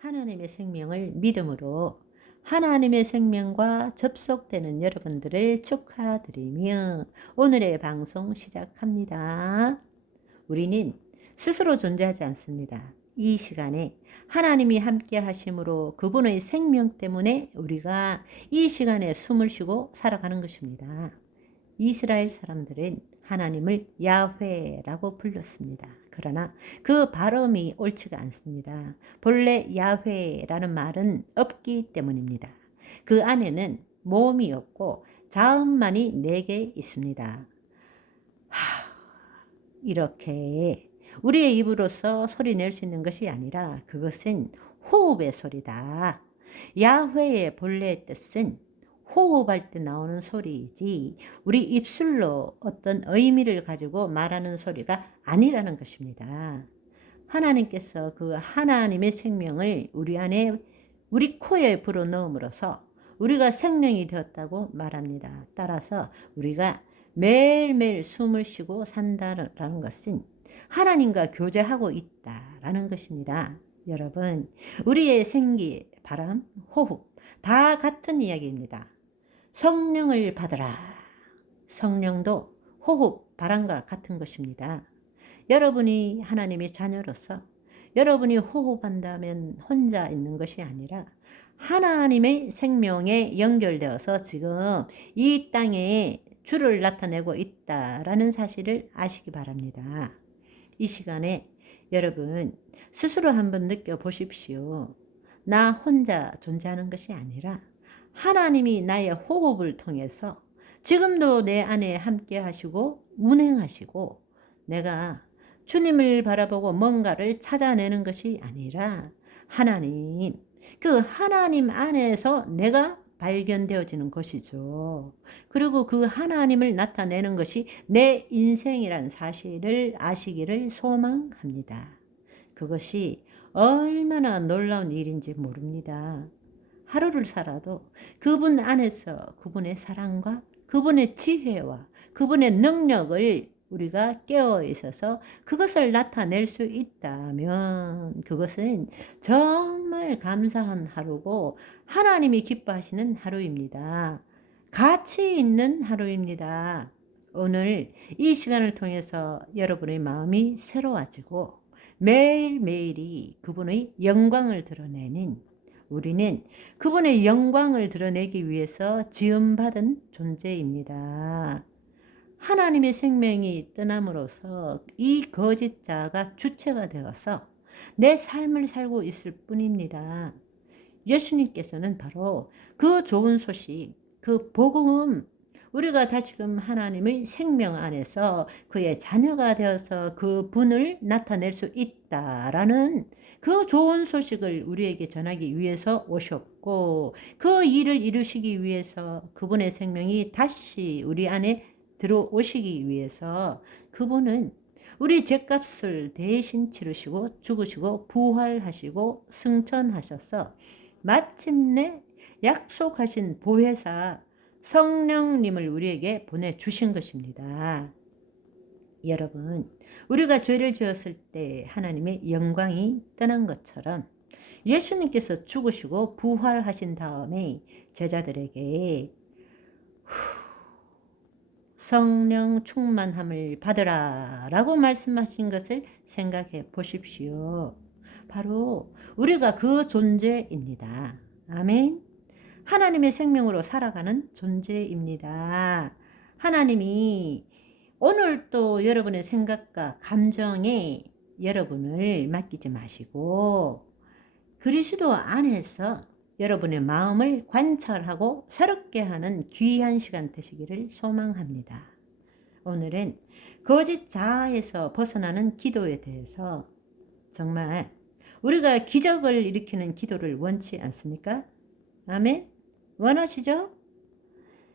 하나님의 생명을 믿음으로 하나님의 생명과 접속되는 여러분들을 축하드리며 오늘의 방송 시작합니다. 우리는 스스로 존재하지 않습니다. 이 시간에 하나님이 함께 하심으로 그분의 생명 때문에 우리가 이 시간에 숨을 쉬고 살아가는 것입니다. 이스라엘 사람들은 하나님을 야훼라고 불렀습니다. 그러나 그 발음이 옳지가 않습니다. 본래 야훼라는 말은 없기 때문입니다. 그 안에는 모음이 없고 자음만이 4개 있습니다. 이렇게 우리의 입으로서 소리 낼 수 있는 것이 아니라 그것은 호흡의 소리다. 야훼의 본래 뜻은 호흡할 때 나오는 소리이지 우리 입술로 어떤 의미를 가지고 말하는 소리가 아니라는 것입니다. 하나님께서 그 하나님의 생명을 우리 안에 우리 코에 불어넣음으로써 우리가 생명이 되었다고 말합니다. 따라서 우리가 매일매일 숨을 쉬고 산다는 것은 하나님과 교제하고 있다라는 것입니다. 여러분, 우리의 생기, 바람, 호흡 다 같은 이야기입니다. 성령을 받으라. 성령도 호흡, 바람과 같은 것입니다. 여러분이 하나님의 자녀로서 여러분이 호흡한다면 혼자 있는 것이 아니라 하나님의 생명에 연결되어서 지금 이 땅에 주를 나타내고 있다라는 사실을 아시기 바랍니다. 이 시간에 여러분 스스로 한번 느껴보십시오. 나 혼자 존재하는 것이 아니라 하나님이 나의 호흡을 통해서 지금도 내 안에 함께 하시고 운행하시고 내가 주님을 바라보고 뭔가를 찾아내는 것이 아니라 하나님, 그 하나님 안에서 내가 발견되어지는 것이죠. 그리고 그 하나님을 나타내는 것이 내 인생이란 사실을 아시기를 소망합니다. 그것이 얼마나 놀라운 일인지 모릅니다. 하루를 살아도 그분 안에서 그분의 사랑과 그분의 지혜와 그분의 능력을 우리가 깨어 있어서 그것을 나타낼 수 있다면 그것은 정말 감사한 하루고 하나님이 기뻐하시는 하루입니다. 가치 있는 하루입니다. 오늘 이 시간을 통해서 여러분의 마음이 새로워지고 매일매일이 그분의 영광을 드러내는 우리는 그분의 영광을 드러내기 위해서 지음받은 존재입니다. 하나님의 생명이 떠남으로써 이 거짓자가 주체가 되어서 내 삶을 살고 있을 뿐입니다. 예수님께서는 바로 그 좋은 소식, 그 복음, 우리가 다시금 하나님의 생명 안에서 그의 자녀가 되어서 그 분을 나타낼 수 있다라는 그 좋은 소식을 우리에게 전하기 위해서 오셨고 그 일을 이루시기 위해서 그분의 생명이 다시 우리 안에 들어오시기 위해서 그분은 우리 죄값을 대신 치르시고 죽으시고 부활하시고 승천하셔서 마침내 약속하신 보혜사 성령님을 우리에게 보내주신 것입니다. 여러분, 우리가 죄를 지었을 때 하나님의 영광이 떠난 것처럼 예수님께서 죽으시고 부활하신 다음에 제자들에게 성령 충만함을 받으라 라고 말씀하신 것을 생각해 보십시오. 바로 우리가 그 존재입니다. 아멘. 하나님의 생명으로 살아가는 존재입니다. 하나님이 오늘 또 여러분의 생각과 감정에 여러분을 맡기지 마시고 그리스도 안에서 여러분의 마음을 관찰하고 새롭게 하는 귀한 시간 되시기를 소망합니다. 오늘은 거짓 자아에서 벗어나는 기도에 대해서 정말 우리가 기적을 일으키는 기도를 원치 않습니까? 아멘? 원하시죠?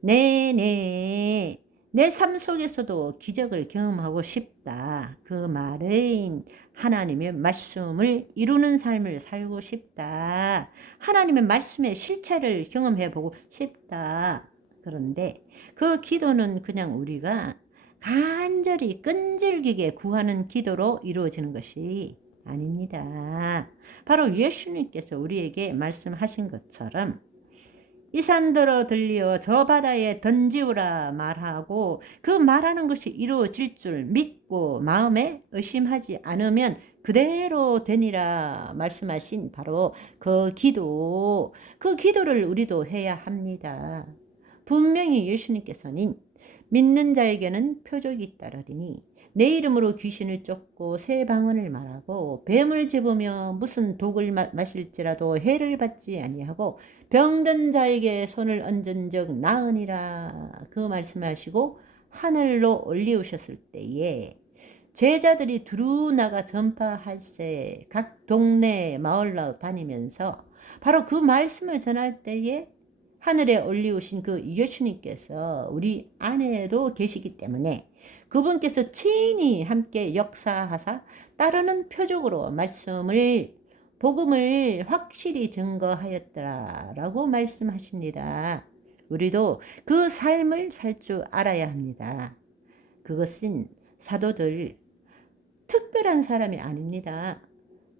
네네. 내 삶 속에서도 기적을 경험하고 싶다. 그 말은 하나님의 말씀을 이루는 삶을 살고 싶다. 하나님의 말씀의 실체를 경험해보고 싶다. 그런데 그 기도는 그냥 우리가 간절히 끈질기게 구하는 기도로 이루어지는 것이 아닙니다. 바로 예수님께서 우리에게 말씀하신 것처럼 이 산더러 들리어 저 바다에 던지우라 말하고 그 말하는 것이 이루어질 줄 믿고 마음에 의심하지 않으면 그대로 되니라 말씀하신 바로 그 기도를 우리도 해야 합니다. 분명히 예수님께서는 믿는 자에게는 표적이 따르리니 내 이름으로 귀신을 쫓고 새 방언을 말하고 뱀을 집으며 무슨 독을 마실지라도 해를 받지 아니하고 병든 자에게 손을 얹은 적 나으니라 그 말씀하시고 하늘로 올리우셨을 때에 제자들이 두루 나가 전파할세 각 동네 마을로 다니면서 바로 그 말씀을 전할 때에 하늘에 올리우신 그 예수님께서 우리 안에도 계시기 때문에 그분께서 친히 함께 역사하사 따르는 표적으로 복음을 확실히 증거하였더라라고 말씀하십니다. 우리도 그 삶을 살 줄 알아야 합니다. 그것은 사도들 특별한 사람이 아닙니다.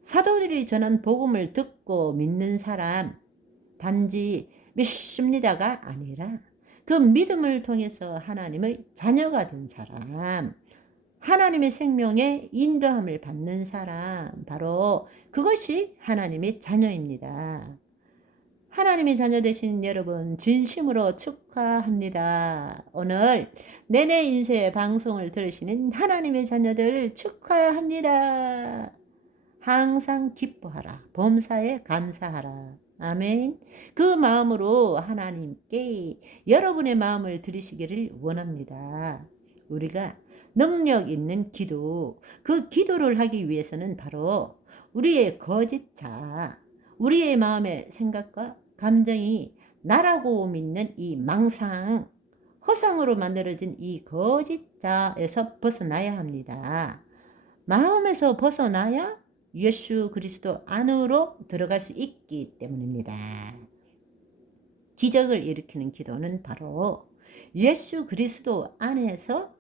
사도들이 전한 복음을 듣고 믿는 사람 단지 믿습니다가 아니라 그 믿음을 통해서 하나님의 자녀가 된 사람, 하나님의 생명에 인도함을 받는 사람, 바로 그것이 하나님의 자녀입니다. 하나님의 자녀 되신 여러분 진심으로 축하합니다. 오늘 내내 인생 방송을 들으시는 하나님의 자녀들 축하합니다. 항상 기뻐하라. 범사에 감사하라. 아멘. 그 마음으로 하나님께 여러분의 마음을 드리시기를 원합니다. 우리가 능력 있는 기도, 그 기도를 하기 위해서는 바로 우리의 거짓자, 우리의 마음의 생각과 감정이 나라고 믿는 이 망상, 허상으로 만들어진 이 거짓자에서 벗어나야 합니다. 마음에서 벗어나야 예수 그리스도 안으로 들어갈 수 있기 때문입니다. 기적을 일으키는 기도는 바로 예수 그리스도 안에서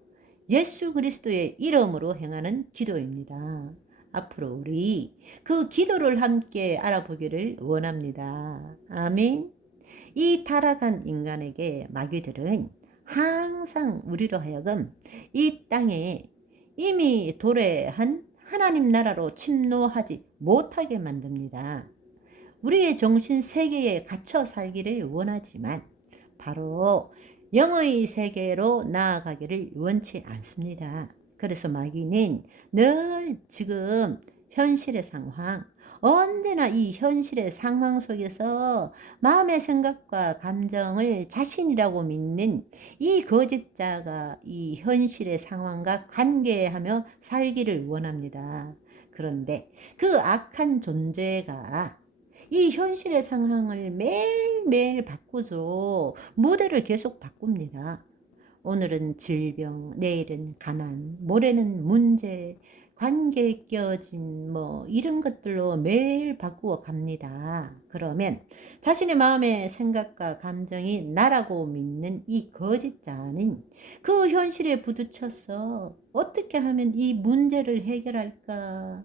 예수 그리스도의 이름으로 행하는 기도입니다. 앞으로 우리 그 기도를 함께 알아보기를 원합니다. 아멘. 이 타락한 인간에게 마귀들은 항상 우리로 하여금 이 땅에 이미 도래한 하나님 나라로 침노하지 못하게 만듭니다. 우리의 정신 세계에 갇혀 살기를 원하지만 바로 영의 세계로 나아가기를 원치 않습니다. 그래서 마귀는 늘 지금 현실의 상황, 언제나 이 현실의 상황 속에서 마음의 생각과 감정을 자신이라고 믿는 이 거짓자가 이 현실의 상황과 관계하며 살기를 원합니다. 그런데 그 악한 존재가 이 현실의 상황을 매일매일 바꾸죠. 모델을 계속 바꿉니다. 오늘은 질병, 내일은 가난, 모레는 문제, 관계에 끼어진 이런 것들로 매일 바꾸어 갑니다. 그러면 자신의 마음의 생각과 감정이 나라고 믿는 이 거짓자는 그 현실에 부딪혀서 어떻게 하면 이 문제를 해결할까?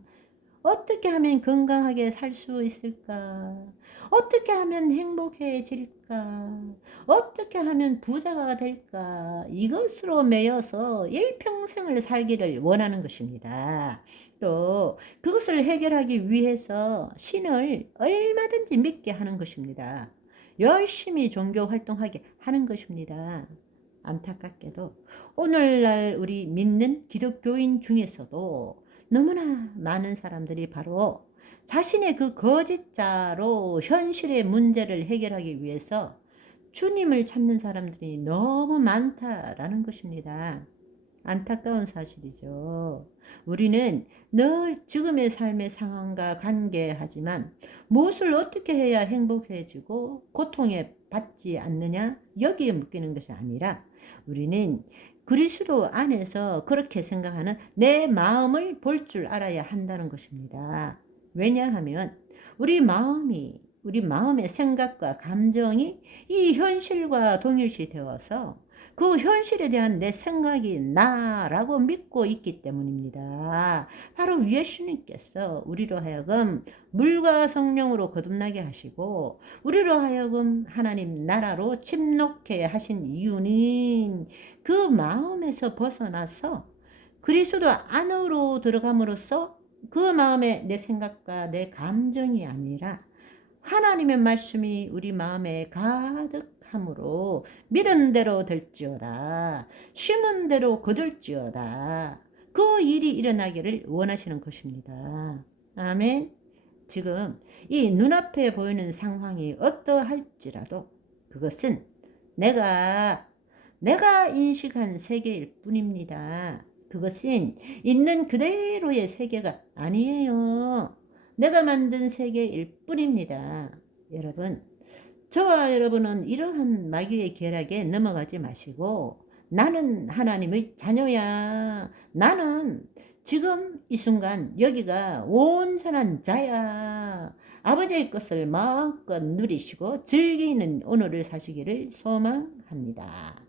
어떻게 하면 건강하게 살 수 있을까? 어떻게 하면 행복해질까? 어떻게 하면 부자가 될까? 이것으로 매여서 일평생을 살기를 원하는 것입니다. 또 그것을 해결하기 위해서 신을 얼마든지 믿게 하는 것입니다. 열심히 종교 활동하게 하는 것입니다. 안타깝게도 오늘날 우리 믿는 기독교인 중에서도 너무나 많은 사람들이 바로 자신의 그 거짓자로 현실의 문제를 해결하기 위해서 주님을 찾는 사람들이 너무 많다라는 것입니다. 안타까운 사실이죠. 우리는 늘 지금의 삶의 상황과 관계하지만 무엇을 어떻게 해야 행복해지고 고통에 받지 않느냐 여기에 묶이는 것이 아니라 우리는 그리스도 안에서 그렇게 생각하는 내 마음을 볼 줄 알아야 한다는 것입니다. 왜냐하면 우리 마음의 생각과 감정이 이 현실과 동일시 되어서 그 현실에 대한 내 생각이 나라고 믿고 있기 때문입니다. 바로 예수님께서 우리로 하여금 물과 성령으로 거듭나게 하시고 우리로 하여금 하나님 나라로 침노케 하신 이유는 그 마음에서 벗어나서 그리스도 안으로 들어감으로써 그 마음에 내 생각과 내 감정이 아니라 하나님의 말씀이 우리 마음에 가득함으로 믿은 대로 될지어다. 심은 대로 거둘지어다. 그 일이 일어나기를 원하시는 것입니다. 아멘. 지금 이 눈앞에 보이는 상황이 어떠할지라도 그것은 내가 인식한 세계일 뿐입니다. 그것은 있는 그대로의 세계가 아니에요. 내가 만든 세계일 뿐입니다. 여러분, 저와 여러분은 이러한 마귀의 계략에 넘어가지 마시고 나는 하나님의 자녀야. 나는 지금 이 순간 여기가 온전한 자야. 아버지의 것을 마음껏 누리시고 즐기는 오늘을 사시기를 소망합니다.